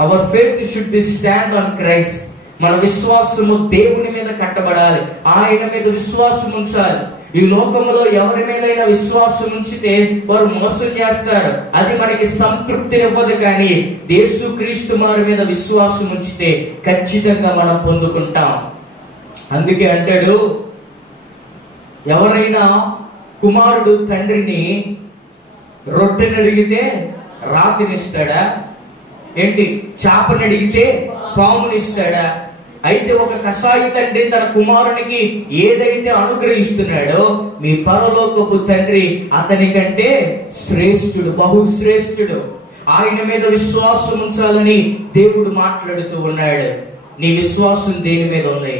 Our faith should be stand on Christ. మన విశ్వాసము దేవుని మీద కట్టబడాలి, ఆయన మీద విశ్వాసం ఉంచాలి. ఈ లోకంలో ఎవరి మీదైనా విశ్వాసం ఉంచితే వారు మోసం చేస్తారు, అది మనకి సంతృప్తినివ్వదు. కానీ యేసుక్రీస్తు వారి మీద విశ్వాసం ఉంచితే ఖచ్చితంగా మనం పొందుకుంటాం. అందుకే అంటాడు, ఎవరైనా కుమారుడు తండ్రిని రొట్టెని అడిగితే రాతినిస్తాడా? ఏంటి, చేపని అడిగితే పామునిస్తాడా? అయితే ఒక కసాయి తండ్రి తన కుమారునికి ఏదైతే అనుగ్రహిస్తున్నాడో మీ పరలోకపు తండ్రి అతని కంటే శ్రేష్ఠుడు, బహుశ్రేష్ఠుడు. ఆయన మీద విశ్వాసం ఉంచాలని దేవుడు మాట్లాడుతూ ఉన్నాడు. నీ విశ్వాసం దేని మీద ఉంది?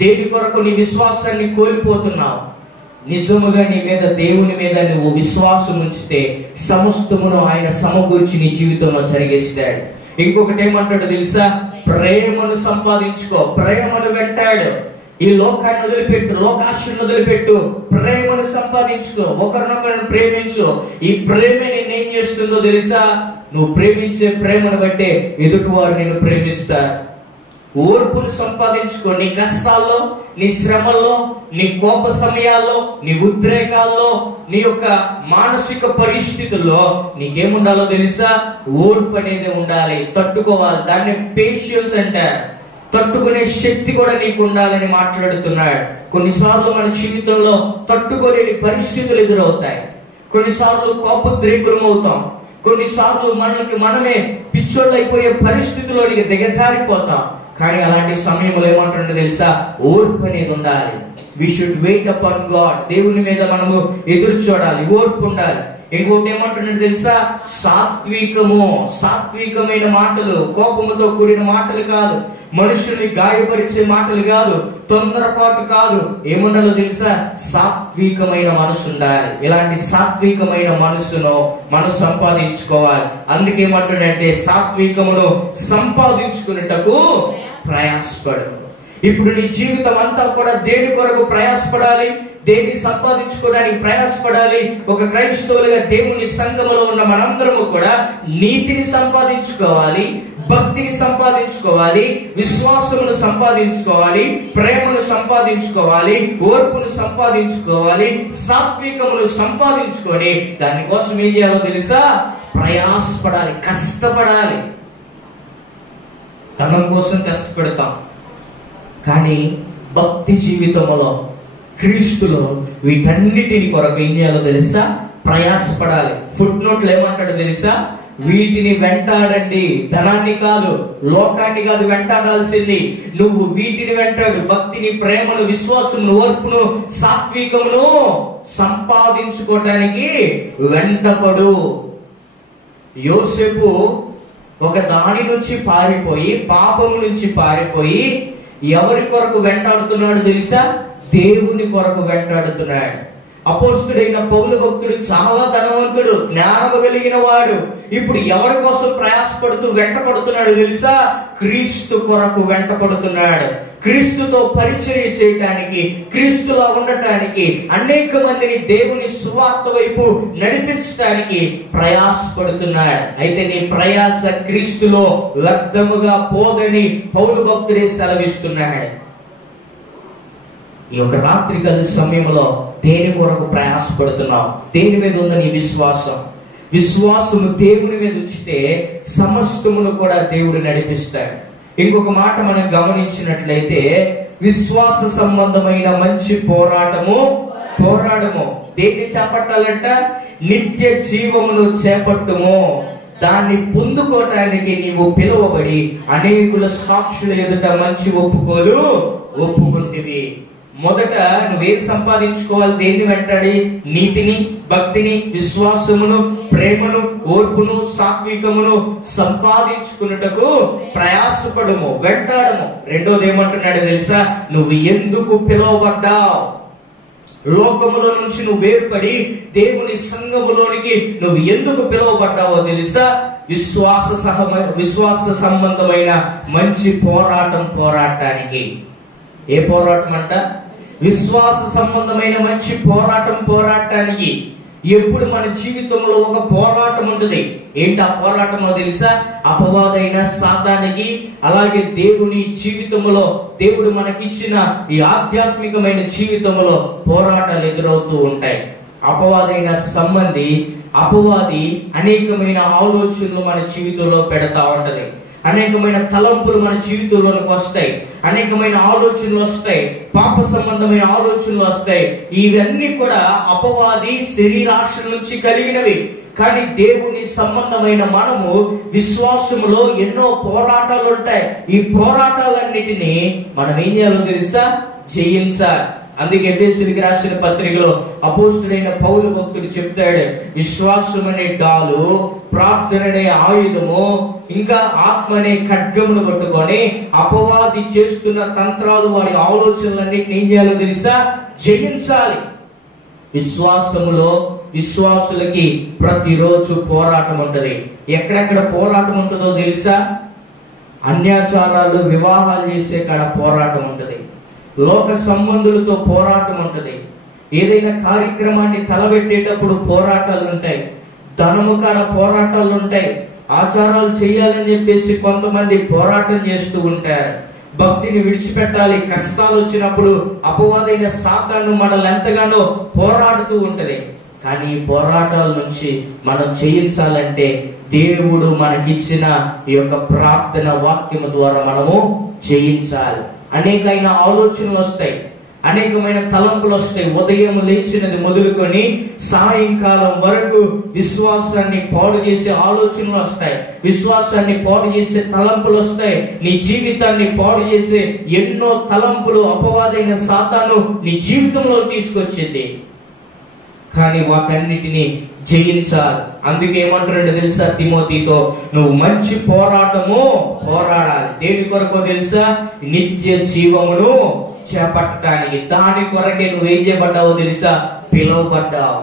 దేని కొరకు నీ విశ్వాసాన్ని కోల్పోతున్నావు? నిజముగా నీ మీద, దేవుని మీద నువ్వు విశ్వాసం ఉంచితే సమస్తమును ఆయన సమకూర్చి నీ జీవితంలో జరిగేస్తాడు. ఇంకొకటి ఏమంటాడు తెలుసా? ప్రేమను సంపాదించుకో, ప్రేమను వెంటాడు. ఈ లోకాన్ని వదిలిపెట్టు, లోకాశను వదిలిపెట్టు, ప్రేమను సంపాదించుకో, ఒకరినొకరిని ప్రేమించు. ఈ ప్రేమ నిన్నేం చేస్తుందో తెలుసా? నువ్వు ప్రేమించే ప్రేమను బట్టే ఎదుటివారు నిన్ను ప్రేమిస్తారు. ఓర్పును సంపాదించుకో. నీ కష్టాల్లో, నీ శ్రమల్లో, నీ కోప సమయాల్లో, నీ ఉద్రేకాల్లో, నీ యొక్క మానసిక పరిస్థితుల్లో నీకేముండాలో తెలుసా? ఓర్పు అనేది ఉండాలి, తట్టుకోవాలి. దాన్ని పేషెన్స్ అంటారు. తట్టుకునే శక్తి కూడా నీకు ఉండాలని మాట్లాడుతున్నాడు. కొన్నిసార్లు మన జీవితంలో తట్టుకోలేని పరిస్థితులు ఎదురవుతాయి. కొన్నిసార్లు కోపోద్రేకులం అవుతాం. కొన్నిసార్లు మనమే పిచ్చోళ్ళు అయిపోయే పరిస్థితుల్లోనికి దిగజారిపోతాం. కానీ అలాంటి సమయంలో ఏమంటుందో తెలుసా? ఓర్పు అనేది ఉండాలి. We should wait upon God. దేవుని మీద మనము ఎదురు చూడాలి, ఓర్పు ఉండాలి. ఇంకోటి ఏమంటున్నాడు తెలుసా? సాత్వికము. సాత్వికమైన మాటలు, కోపముతో కూడిన మాటలు కాదు, మనుషుల్ని గాయపరిచే మాటలు కాదు, తొందరపాటు కాదు. ఏముండాలో తెలుసా? సాత్వికమైన మనసు ఉండాలి. ఇలాంటి సాత్వికమైన మనసును మనం సంపాదించుకోవాలి. అందుకేమంటుండంటే సాత్వికమును సంపాదించుకునేటకు ప్రయాసపడు. ఇప్పుడు నీ జీవితం అంతా కూడా దేని కొరకు ప్రయాసపడాలి? దేన్ని సంపాదించుకోవడానికి ప్రయాసపడాలి? ఒక క్రైస్తవులుగా దేవుని సంఘములో ఉన్న మనందరము కూడా నీతిని సంపాదించుకోవాలి, భక్తిని సంపాదించుకోవాలి, విశ్వాసమును సంపాదించుకోవాలి, ప్రేమను సంపాదించుకోవాలి, ఓర్పును సంపాదించుకోవాలి, సాత్వికమును సంపాదించుకొని దానికోసం ఏం చేయాలో తెలుసా? ప్రయాసపడాలి, కష్టపడాలి. ధనం కోసం కష్టపడతాం, కానీ భక్తి జీవితంలో, క్రీస్తులో వీటన్నిటిని కొరకు ఏం చేయాలో తెలుసా? ప్రయాసపడాలి. ఫుట్ నోట్లు ఏమంటాడో తెలుసా? వీటిని వెంటాడండి. ధనాన్ని కాదు, లోకాన్ని కాదు వెంటాడాల్సింది. నువ్వు వీటిని వెంటాడు. భక్తిని, ప్రేమను, విశ్వాసమును, ఓర్పును, సాత్వికమును సంపాదించుకోవడానికి వెంటపడు. యోసేపు ఒక దాని నుంచి పారిపోయి, పాపము నుంచి పారిపోయి ఎవరి కొరకు వెంటాడుతున్నాడు తెలుసా? దేవుని కొరకు వెంటాడుతున్నాడు. అపోస్తుడైన పౌలు భక్తుడు చాలా ధనవంతుడు, జ్ఞానము కలిగిన వాడు. ఇప్పుడు ఎవరి కోసం ప్రయాసపడుతూ వెంటపడుతున్నాడు తెలుసా? క్రీస్తు కొరకు వెంటపడుతున్నాడు. క్రీస్తుతో పరిచర్య చేయటానికి, క్రీస్తులా ఉండటానికి, అనేక మందిని దేవుని సువార్త వైపు నడిపించడానికి ప్రయాసపడుతున్నాడు. అయితే నీ ప్రయాస క్రీస్తులో వ్యర్థముగా పోదని పౌలు భక్తుడే సెలవిస్తున్నాడు. ఈ యొక్క రాత్రికాల సమయంలో దేని కొరకు ప్రయాసపడుతున్నావు? దేని మీద ఉందని నీ విశ్వాసం? విశ్వాసము దేవుని మీద ఉంచితే సమస్తమును కూడా దేవుడు నడిపిస్తాడు. ఇంకొక మాట మనం గమనించినట్లయితే, విశ్వాస సంబంధమైన మంచి పోరాడము. దేన్ని చేపట్టాలంట? నిత్య జీవమును చేపట్టుము. దాన్ని పొందుకోవటానికి నీవు పిలువబడి అనేకుల సాక్షుల ఎదుట మంచి ఒప్పుకుంటివి. మొదట నువ్వేం సంపాదించుకోవాలి? దేన్ని వెంటాడి? నీతిని, భక్తిని, విశ్వాసమును, ప్రేమను, ఓర్పును, సాత్వికమును సంపాదించుకున్నటకు ప్రయాసపడము, వెంటాడము. రెండోది ఏమంటున్నాడు తెలుసా? నువ్వు ఎందుకు పిలువబడ్డావు? లోకములో నుంచి నువ్వు వేరుపడి దేవుని సంఘములోనికి నువ్వు ఎందుకు పిలువబడ్డావో తెలుసా? విశ్వాస సంబంధమైన మంచి పోరాటానికి. ఏ పోరాటం అంట? విశ్వాస సంబంధమైన మంచి పోరాటానికి. ఎప్పుడు మన జీవితంలో ఒక పోరాటం ఉంటుంది. ఏంటి ఆ పోరాటమో తెలుసా? అపవాదైన సాతానికి, అలాగే దేవుని జీవితంలో దేవుడు మనకిచ్చిన ఈ ఆధ్యాత్మికమైన జీవితంలో పోరాటాలు ఎదురవుతూ ఉంటాయి. అపవాది అనేకమైన ఆలోచనలు మన జీవితంలో పెడతా ఉంటది. అనేకమైన తలంపులు మన జీవితంలోకి వస్తాయి. అనేకమైన ఆలోచనలు వస్తాయి. పాప సంబంధమైన ఆలోచనలు వస్తాయి. ఇవన్నీ కూడా అపవాది శరీరాశల నుంచి కలిగినవి. కానీ దేవుని సంబంధమైన మనము విశ్వాసములో ఎన్నో పోరాటాలు ఉంటాయి. ఈ పోరాటాలన్నిటినీ మనం ఏం చేయాలో తెలుసా? జయించాలి. అందుకే ఎఫెసీయులకు రాసిన పత్రికలో అపోస్తుడైన పౌలు భక్తుడు చెప్తాడు, విశ్వాసం అనే డాలు, ప్రార్థన అనే ఆయుధము, ఇంకా ఆత్మ అనే ఖడ్గమును పట్టుకొని అపవాది చేస్తున్న తంత్రాలు, వాడి ఆలోచనలన్నిటిని ఏం చేయాలో తెలుసా? జయించాలి. విశ్వాసులకి ప్రతిరోజు పోరాటం ఉంటది. ఎక్కడెక్కడ పోరాటం ఉంటుందో తెలుసా? అన్యాచారాలు, వివాహాలు చేసే కాడ పోరాటం ఉంటది. లోక సంబంధులతో పోరాటం ఉంటది. ఏదైనా కార్యక్రమాన్ని తలబెట్టేటప్పుడు పోరాటాలు ఉంటాయి. ధనము కాడ పోరాటాలు ఉంటాయి. ఆచారాలు చేయాలని చెప్పేసి కొంతమంది పోరాటం చేస్తూ ఉంటారు. భక్తిని విడిచిపెట్టాలి, కష్టాలు వచ్చినప్పుడు అపవాదైన సాతాను మనల్ని ఎంతగానో పోరాడుతూ ఉంటది. కానీ ఈ పోరాటాల నుంచి మనం చేయించాలంటే దేవుడు మనకిచ్చిన ఈ యొక్క ప్రార్థన వాక్యము ద్వారా మనము చేయించాలి. అనేకమైన ఆలోచనలు వస్తాయి, అనేకమైన తలంపులు వస్తాయి. ఉదయం లేచినది మొదలుకొని సాయంకాలం వరకు విశ్వాసాన్ని పాడు చేసే ఆలోచనలు వస్తాయి. విశ్వాసాన్ని పాడు చేసే తలంపులు వస్తాయి. నీ జీవితాన్ని పాడు చేసే ఎన్నో తలంపులు అపవాదైన సాతాను నీ జీవితంలో తీసుకొచ్చింది. కానీ వాటన్నిటిని జయించాలి. అందుకే ఏమంటున్నాడు తెలుసా తిమోతితో? నువ్వు మంచి పోరాడాలి. దేని కొరకు తెలుసా? నిత్య జీవమును చేపట్టడానికి. దాని కొరకే నువ్వేం చేయబడ్డావో తెలుసా? పిలువబడ్డావు.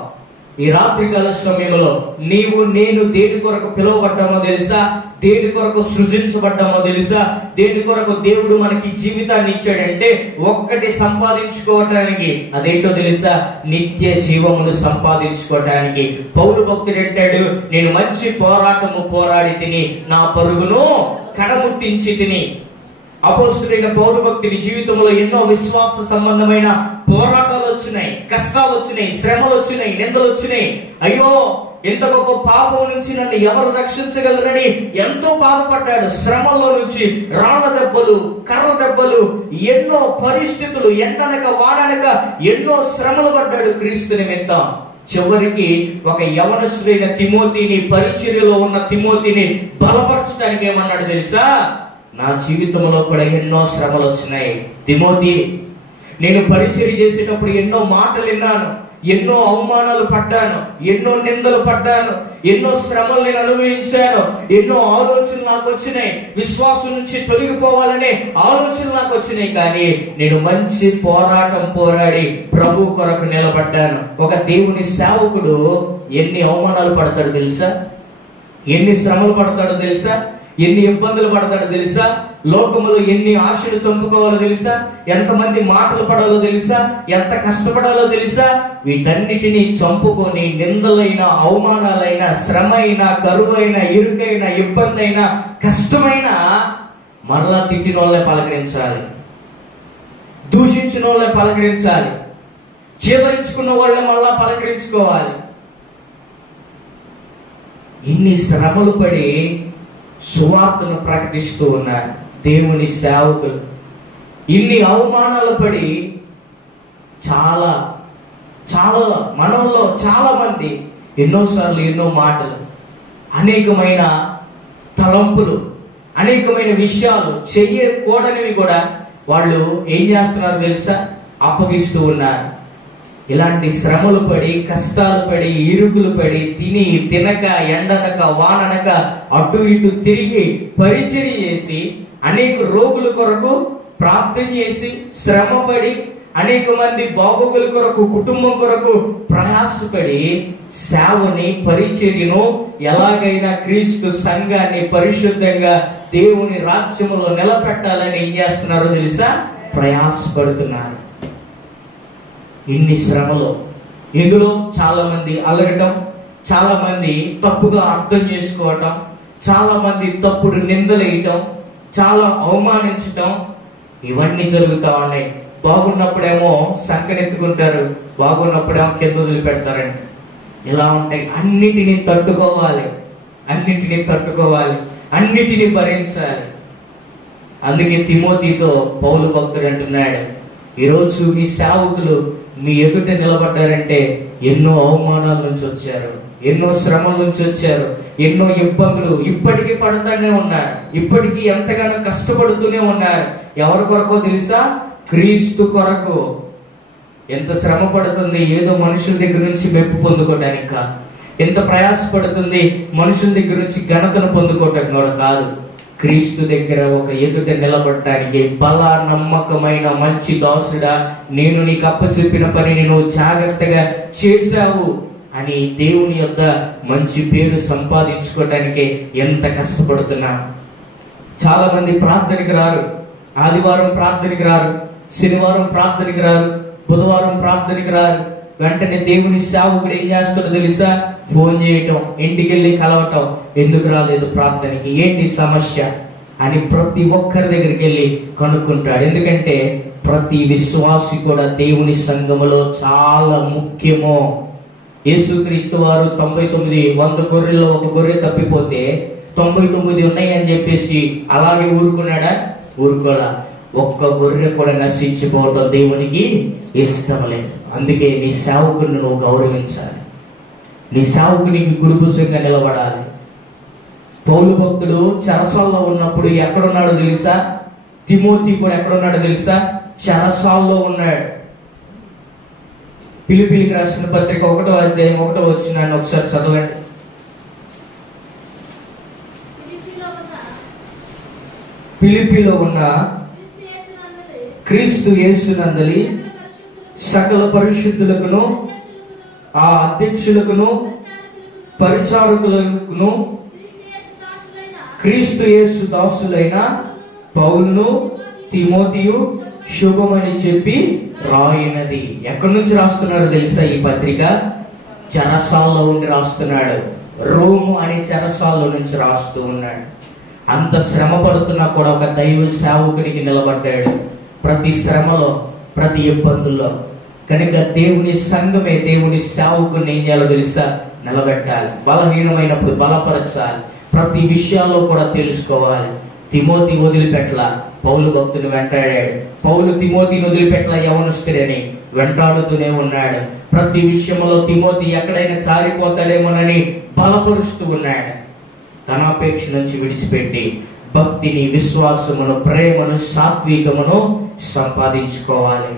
ఈ రాత్రికాల సమయంలో నేను దేని కొరకు పిలువబడ్డామో తెలుసా? దేని కొరకు సృజించబడ్డామో తెలుసా? దేని కొరకు దేవుడు మనకి జీవితాన్ని ఇచ్చాడంటే ఒక్కటి సంపాదించుకోవటానికి. అదేంటో తెలుసా? నిత్య జీవమును సంపాదించుకోవటానికి. పౌలు భక్తుడు అంటాడు, నేను మంచి పోరాడి తిని, నా పరుగును కడముట్టించి తిని. అపోస్తుడైన పౌలు భక్తుని జీవితంలో ఎన్నో విశ్వాస సంబంధమైన పోరాటాలు వచ్చినాయి, కష్టాలు వచ్చినాయి, శ్రమలు వచ్చినాయి, నిందలు వచ్చినాయి. అయ్యో, ఎంత గొప్ప పాపం నుంచి నన్ను ఎవరు రక్షించగలరని ఎంతో బాధపడ్డాడు. శ్రమల్లో నుంచి రాళ్ల దెబ్బలు, కర్ర దెబ్బలు, ఎన్నో పరిస్థితులు, ఎండనక వాడనక ఎన్నో శ్రమలు పడ్డాడు క్రీస్తు నిమిత్తం. చివరికి ఒక యవనస్తుడైన తిమోతిని, పరిచర్యలో ఉన్న తిమోతిని బలపరచడానికి ఏమన్నాడు తెలుసా? నా జీవితంలో కూడా ఎన్నో శ్రమలు వచ్చినాయి తిమోతి. నేను పరిచర్య చేసేటప్పుడు ఎన్నో మాటలు విన్నాను, ఎన్నో అవమానాలు పడ్డాను, ఎన్నో నిందలు పడ్డాను, ఎన్నో శ్రమలు నేను అనుభవించాను, ఎన్నో ఆలోచనలు నాకు వచ్చినాయి. విశ్వాసం నుంచి తొలగిపోవాలనే ఆలోచనలు నాకు వచ్చినాయి. కానీ నేను మంచి పోరాడి ప్రభు కొరకు నిలబడ్డాను. ఒక దేవుని సేవకుడు ఎన్ని అవమానాలు పడతాడు తెలుసా? ఎన్ని శ్రమలు పడతాడో తెలుసా? ఎన్ని ఇబ్బందులు పడతాడో తెలుసా? లోకములో ఎన్ని ఆశలు చంపుకోవాలో తెలుసా? ఎంతమంది మాటలు పడాలో తెలుసా? ఎంత కష్టపడాలో తెలుసా? వీటన్నిటినీ చంపుకొని నిందలైన, అవమానాలైన, శ్రమ అయినా, కరువైన, ఇరుకైన, ఇబ్బంది అయినా, కష్టమైన మరలా తిట్టిన వాళ్ళని పలకరించాలి, దూషించిన వాళ్ళని పలకరించాలి, చేదరించుకున్న వాళ్ళని మళ్ళా పలకరించుకోవాలి. ఇన్ని శ్రమలు పడి సువార్తను ప్రకటిస్తూ ఉన్నారు దేవుని సేవకులు. ఇన్ని అవమానాలు పడి చాలా మనలో చాలా మంది ఎన్నోసార్లు ఎన్నో మాటలు, అనేకమైన తలంపులు, అనేకమైన విషయాలు చెయ్యకూడనివి కూడా వాళ్ళు ఏం చేస్తున్నారు తెలుసా? అప్పగిస్తూ ఉన్నారు. ఇలాంటి శ్రమలు పడి, కష్టాలు పడి, ఇరుకులు పడి, తిని తినక, ఎండనక, వాననక, అటు ఇటు తిరిగి పరిచర్య చేసి, అనేక రోగుల కొరకు ప్రార్థన చేసి, శ్రమపడి, అనేక మంది బాగోగుల కొరకు, కుటుంబం కొరకు ప్రయాసపడి, సేవని, పరిచర్యను ఎలాగైనా క్రీస్తు సంఘాన్ని పరిశుద్ధంగా దేవుని రాజ్యములో నిలబెట్టాలని ఏం చేస్తున్నారో తెలుసా? ప్రయాసపడుతున్నారు. ఇన్ని శ్రమలు, ఇందులో చాలా మంది అలగటం, చాలా మంది తప్పుగా అర్థం చేసుకోవటం, చాలా మంది తప్పుడు నిందలేయటం, చాలా అవమానించటం, ఇవన్నీ జరుగుతూ ఉన్నాయి. బాగున్నప్పుడేమో సంకనెత్తుకుంటారు, బాగున్నప్పుడేమో కింద వదిలిపెడతారండి. ఇలా ఉంటాయి. అన్నిటినీ తట్టుకోవాలి, అన్నిటినీ తట్టుకోవాలి, అన్నిటినీ భరించాలి. అందుకే తిమోతితో పౌలు భక్తుడు అంటున్నాడు, ఈరోజు మీ సేవకులు మీ ఎదుట నిలబడ్డారంటే ఎన్నో అవమానాల నుంచి వచ్చారు, ఎన్నో శ్రమల నుంచి వచ్చారు, ఎన్నో ఇబ్బందులు ఇప్పటికీ పడుతూనే ఉన్నారు, ఇప్పటికీ ఎంతగానో కష్టపడుతూనే ఉన్నారు. ఎవరి కొరకో తెలుసా? క్రీస్తు కొరకు. ఎంత శ్రమ పడుతుంది ఏదో మనుషుల దగ్గర నుంచి మెప్పు పొందుకోవడానికి కాదు, ఎంత ప్రయాసపడుతుంది మనుషుల దగ్గర నుంచి ఘనతను పొందుకోవటానికి కూడా కాదు. క్రీస్తు దగ్గర ఒక ఎదుట నిలబడటానికి, బల నమ్మకమైన మంచి దాసుడా, నేను నీకు అప్పచెప్పిన పనిని నువ్వు జాగ్రత్తగా చేశావు అని దేవుని యొక్క మంచి పేరు సంపాదించుకోవటానికి ఎంత కష్టపడుతున్నా. చాలా మంది ప్రార్థనకి రారు, ఆదివారం ప్రార్థనకి రారు, శనివారం ప్రార్థనకి రారు, బుధవారం ప్రార్థనకి రారు. వెంటనే దేవుని సేవకుడు ఏం చేస్తాడో తెలుసా? ఫోన్ చేయటం, ఇంటికి వెళ్ళి కలవటం, ఎందుకు రాలేదు ప్రార్థనకి, ఏంటి సమస్య అని ప్రతి ఒక్కరి దగ్గరికి వెళ్ళి కనుక్కుంటాడు. ఎందుకంటే ప్రతి విశ్వాసి కూడా దేవుని సంఘములో చాలా ముఖ్యము. యేసుక్రీస్తు వారు 99 100 గొర్రెల్లో ఒక గొర్రె తప్పిపోతే 99 ఉన్నాయి అని చెప్పేసి అలాగే ఊరుకున్నాడా? ఊరుకోలా. ఒక్క గొర్రె కూడా నశించిపోవటం దేవునికి ఇష్టం లేదు. అందుకే నీ సేవకుని నువ్వు గౌరవించాలి, నీ సేవకునికి గుడిభుజంగా నిలబడాలి. పౌలు భక్తుడు చెరసాల్లో ఉన్నప్పుడు ఎక్కడున్నాడో తెలుసా? తిమోతి కూడా ఎక్కడున్నాడో తెలుసా? చెరసాల్లో ఉన్నాడు. ఫిలిప్పీయులకు రాసిన పత్రిక 1వ అధ్యాయం 1వ వచనాన్ని ఒకసారి చదవండి. ఫిలిప్పీలో ఉన్న క్రీస్తు యేసునందలి సకల పరిశుద్ధులకును, ఆ అధ్యక్షులకును, పరిచారకులకును, క్రీస్తు యేసు దాసులైన పౌలును తిమోతియు శుభమని చెప్పి రాయినది. ఎక్కడి నుంచి రాస్తున్నారో తెలుసా? ఈ పత్రిక చెరసాల్లో ఉండి రాస్తున్నాడు. రోము అనే చెరసాల్లో నుంచి రాస్తూ ఉన్నాడు. అంత శ్రమ పడుతున్నా కూడా ఒక దైవ సేవకునికి నిలబడ్డాడు. ప్రతి శ్రమలో, ప్రతి ఇబ్బందుల్లో. కనుక దేవుని సంఘమే దేవుని సేవకుని ఏం చేయాలో తెలుసా? నిలబెట్టాలి. బలహీనమైనప్పుడు బలపరచాలి. ప్రతి విషయాల్లో కూడా తెలుసుకోవాలి. తిమోతి వదిలిపెట్టలా, పౌలు భక్తుని వెంటాడాడు. పౌలు తిమోతిని వదిలిపెట్టలా, యవనస్తుడని వెంటాడుతూనే ఉన్నాడు. ప్రతి విషయంలో తిమోతి ఎక్కడైనా జారిపోతాడేమోనని బలపరుస్తూ ఉన్నాడు. ధనాపేక్ష నుంచి విడిచిపెట్టి భక్తిని, విశ్వాసమును, ప్రేమను, సాత్వికమును సంపాదించుకోవాలి.